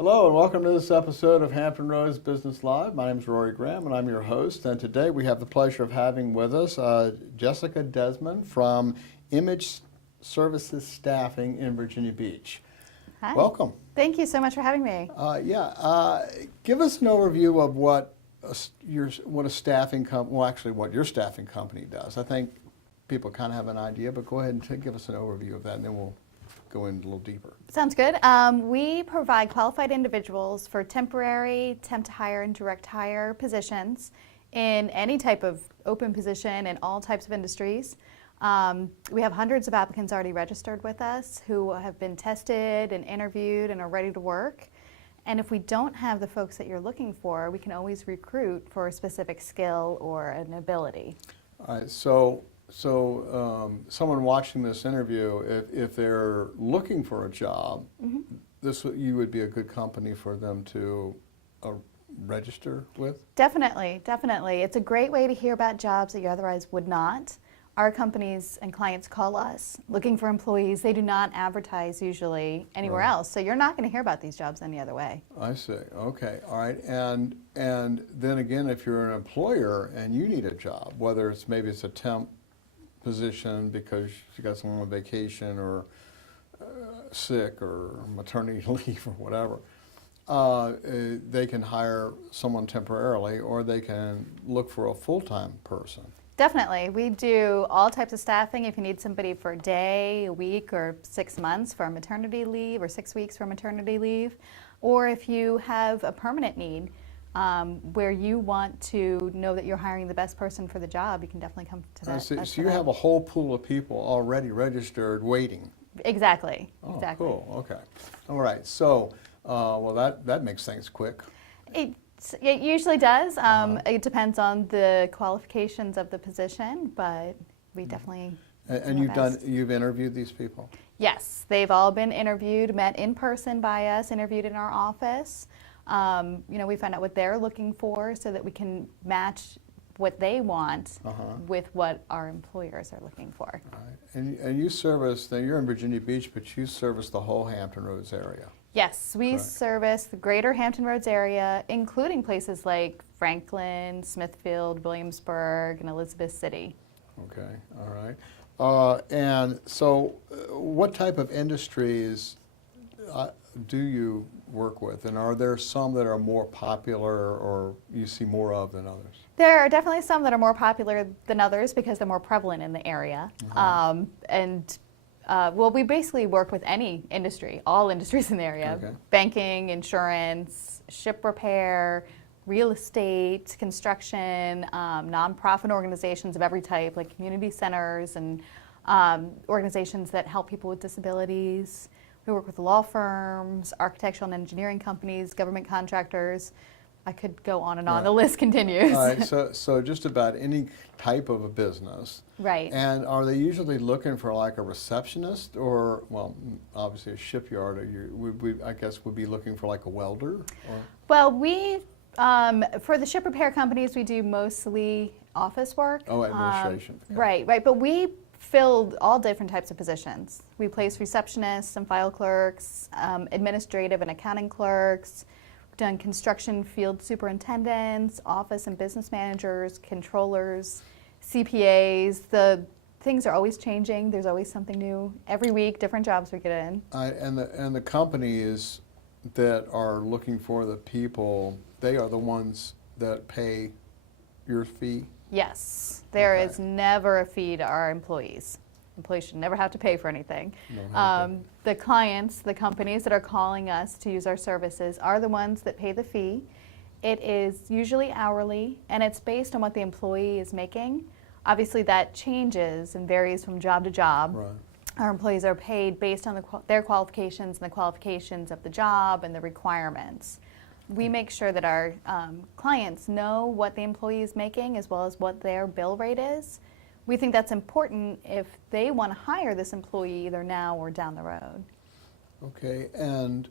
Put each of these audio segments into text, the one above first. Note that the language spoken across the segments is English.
Hello and welcome to this episode of Hampton Roads Business Live. My name is Rory Graham and I'm your host. And today we have the pleasure of having with us Jessica Desmond from Image Services Staffing in Virginia Beach. Hi. Welcome. Thank you so much for having me. Give us an overview of what a staffing company, what your staffing company does. I think people kind of have an idea, but go ahead and give us an overview of that, and then we'll go in a little deeper. Sounds good. We provide qualified individuals for temporary, temp to hire, and direct hire positions in any type of open position in all types of industries. We have hundreds of applicants already registered with us who have been tested and interviewed and are ready to work. And if we don't have the folks that you're looking for, we can always recruit for a specific skill or an ability. All right, so someone watching this interview, if they're looking for a job, you would be a good company for them to register with? Definitely, definitely. It's a great way to hear about jobs that you otherwise would not. Our companies and clients call us looking for employees. They do not advertise usually anywhere else, so you're not going to hear about these jobs any other way. I see. Okay. All right. And then again, if you're an employer and you need a job, whether maybe it's a temp position because you got someone on vacation or sick or maternity leave or whatever, they can hire someone temporarily, or they can look for a full-time person. Definitely. We do all types of staffing. If you need somebody for a day, a week, or 6 months for a maternity leave, or 6 weeks for maternity leave, or if you have a permanent need where you want to know that you're hiring the best person for the job, you can definitely come to that. So you have a whole pool of people already registered waiting. Exactly. Oh, exactly. Cool. Okay. All right. So, well, that makes things quick. It usually does. It depends on the qualifications of the position, but we definitely. And you've interviewed these people? Yes, they've all been interviewed, met in person by us, interviewed in our office. We find out what they're looking for so that we can match what they want with what our employers are looking for. All right. And you service, now you're in Virginia Beach, but you service the whole Hampton Roads area. Yes, we service the greater Hampton Roads area, including places like Franklin, Smithfield, Williamsburg, and Elizabeth City. Okay, all right. And so what type of industries do you work with? And are there some that are more popular or you see more of than others? There are definitely some that are more popular than others because they're more prevalent in the area. We basically work with any industry, all industries in the area. Okay. Banking, insurance, ship repair, real estate, construction, nonprofit organizations of every type, like community centers and organizations that help people with disabilities. We work with law firms, architectural and engineering companies, government contractors. I could go on and on. The list continues. All right, so just about any type of a business. Right. And are they usually looking for like a receptionist or, well, obviously a shipyard, or I guess would be looking for like a welder? Or? Well, for the ship repair companies, we do mostly office work. Oh, administration. Okay. Right. But we filled all different types of positions. We place receptionists and file clerks, administrative and accounting clerks. Done construction field superintendents, office and business managers, controllers, CPAs. The things are always changing. There's always something new. Every week, different jobs we get in. And the companies that are looking for the people, they are the ones that pay your fee? Yes. There is never a fee to our employees. Employees should never have to pay for anything. The clients, the companies that are calling us to use our services are the ones that pay the fee. It is usually hourly, and it's based on what the employee is making. Obviously, that changes and varies from job to job. Right. Our employees are paid based on their qualifications and the qualifications of the job and the requirements. We make sure that our clients know what the employee is making as well as what their bill rate is. We think that's important if they want to hire this employee either now or down the road. Okay, I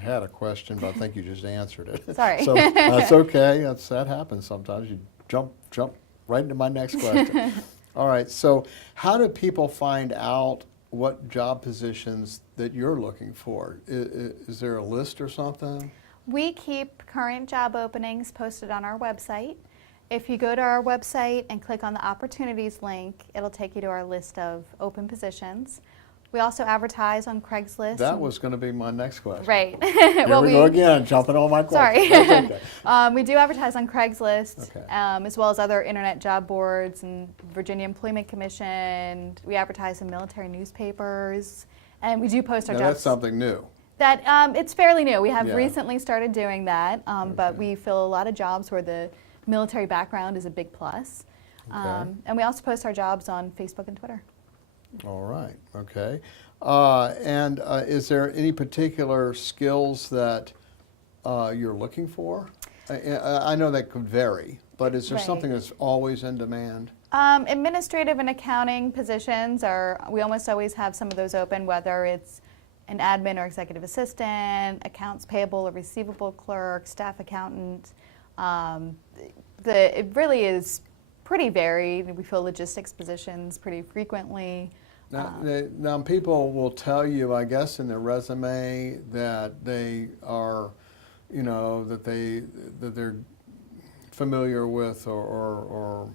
had a question, but I think you just answered it. Sorry. So that's okay. That happens sometimes. You jump right into my next question. All right. So how do people find out what job positions that you're looking for? Is there a list or something? We keep current job openings posted on our website. If you go to our website and click on the opportunities link, it'll take you to our list of open positions. We also advertise on Craigslist. That was going to be my next question. Right. Here we go again, jumping on my question. Sorry. That's okay. We do advertise on Craigslist, Okay. as well as other internet job boards and Virginia Employment Commission. We advertise in military newspapers, and we do post our Now, jobs. that's something new. That it's fairly new. We have Yeah. recently started doing that, but Okay. we fill a lot of jobs where the military background is a big plus. Okay. And we also post our jobs on Facebook and Twitter. All right, okay. And is there any particular skills that you're looking for? I know that could vary, but is there Right. something that's always in demand? Administrative and accounting positions we almost always have some of those open, whether it's an admin or executive assistant, accounts payable or receivable clerk, staff accountant. It really is pretty varied. We fill logistics positions pretty frequently. Now, people will tell you, I guess, in their resume that they are, that they're familiar with or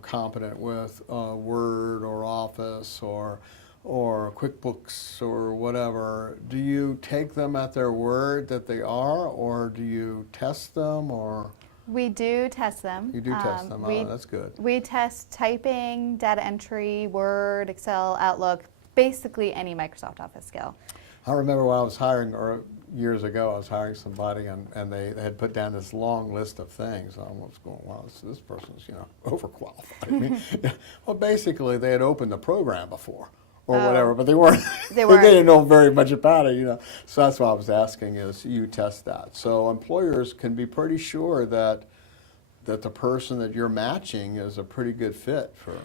competent with Word or Office or QuickBooks or whatever. Do you take them at their word that they are, or do you test them, or? We do test them. You do test them. Oh, that's good. We test typing, data entry, Word, Excel, Outlook, basically any Microsoft Office skill. I remember when I was hiring, or years ago, I was hiring somebody, and they had put down this long list of things. I was going, wow, this person's, overqualified. I mean, well, basically, they had opened the program before, or whatever, but they weren't. They didn't know very much about it, So that's what I was asking: is you test that? So employers can be pretty sure that the person that you're matching is a pretty good fit for.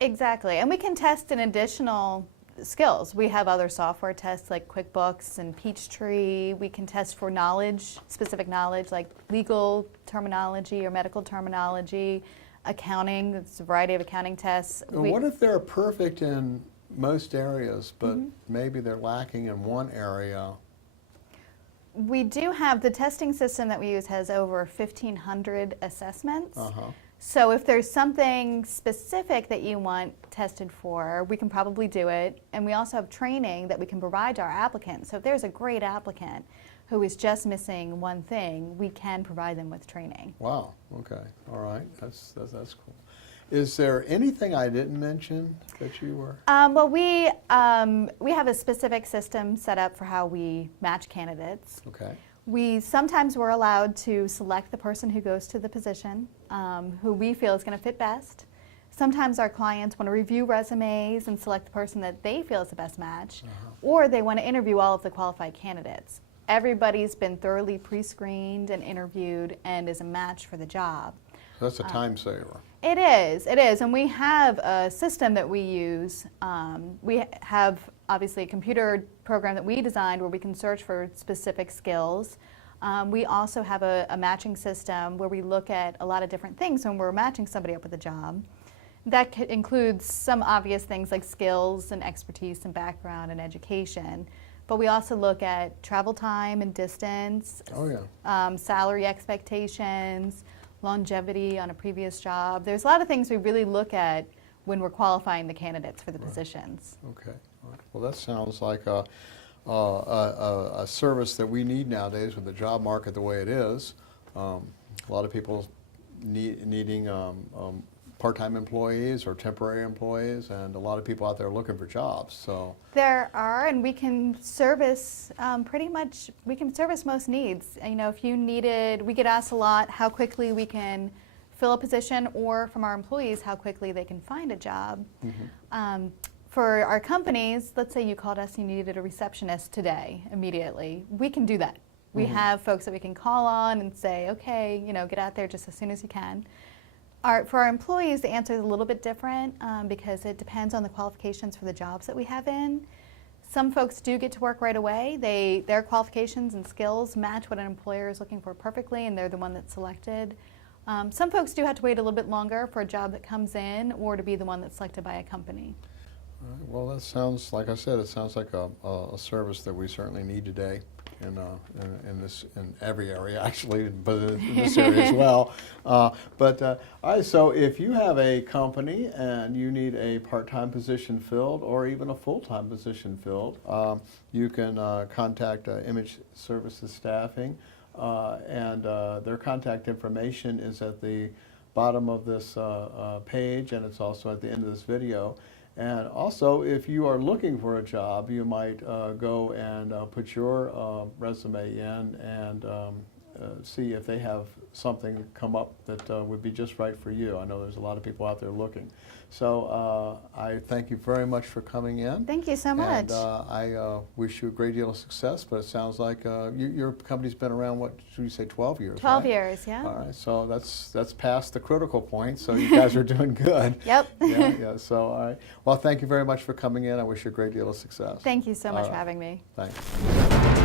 Exactly, and we can test in additional skills. We have other software tests like QuickBooks and Peachtree. We can test for knowledge, specific knowledge like legal terminology or medical terminology, accounting. It's a variety of accounting tests. What if they're perfect in most areas, but maybe they're lacking in one area? We do have, the testing system that we use has over 1,500 assessments. So if there's something specific that you want tested for, we can probably do it. And we also have training that we can provide to our applicants. So if there's a great applicant who is just missing one thing, we can provide them with training. Wow, okay, all right, that's cool. Is there anything I didn't mention that you were? Well, we have a specific system set up for how we match candidates. Okay. Sometimes we're allowed to select the person who goes to the position, who we feel is going to fit best. Sometimes our clients want to review resumes and select the person that they feel is the best match, or they want to interview all of the qualified candidates. Everybody's been thoroughly pre-screened and interviewed and is a match for the job. So that's a time saver. It is, and we have a system that we use. We have obviously a computer program that we designed where we can search for specific skills. We also have a matching system where we look at a lot of different things when we're matching somebody up with a job. That includes some obvious things like skills and expertise and background and education. But we also look at travel time and distance, salary expectations, longevity on a previous job. There's a lot of things we really look at when we're qualifying the candidates for the positions. Okay. All right. Well, that sounds like a service that we need nowadays with the job market the way it is. A lot of people needing part-time employees or temporary employees, and a lot of people out there looking for jobs. So there are, and we can service we can service most needs. If you needed, we get asked a lot how quickly we can fill a position, or from our employees how quickly they can find a job. For our companies, let's say you called us and you needed a receptionist today, immediately, we can do that. We have folks that we can call on and say, okay, get out there just as soon as you can. For our employees, the answer is a little bit different because it depends on the qualifications for the jobs that we have in. Some folks do get to work right away. Their qualifications and skills match what an employer is looking for perfectly, and they're the one that's selected. Some folks do have to wait a little bit longer for a job that comes in or to be the one that's selected by a company. All right. Well, that sounds, like I said, it sounds like a service that we certainly need today in every area, actually, but in this area as well. All right, so if you have a company and you need a part-time position filled or even a full-time position filled, you can contact Image Services Staffing, and their contact information is at the bottom of this page, and it's also at the end of this video. And also, if you are looking for a job, you might go and put your resume in and see if they have something come up that would be just right for you. I know there's a lot of people out there looking. So I thank you very much for coming in. Thank you so much. And I wish you a great deal of success, but it sounds like your company's been around, what should you say, 12 years, 12 right? years, yeah. All right, so that's past the critical point, so you guys are doing good. Yep. Yeah, so all right. Well, thank you very much for coming in. I wish you a great deal of success. Thank you so much All for right. having me. Thanks.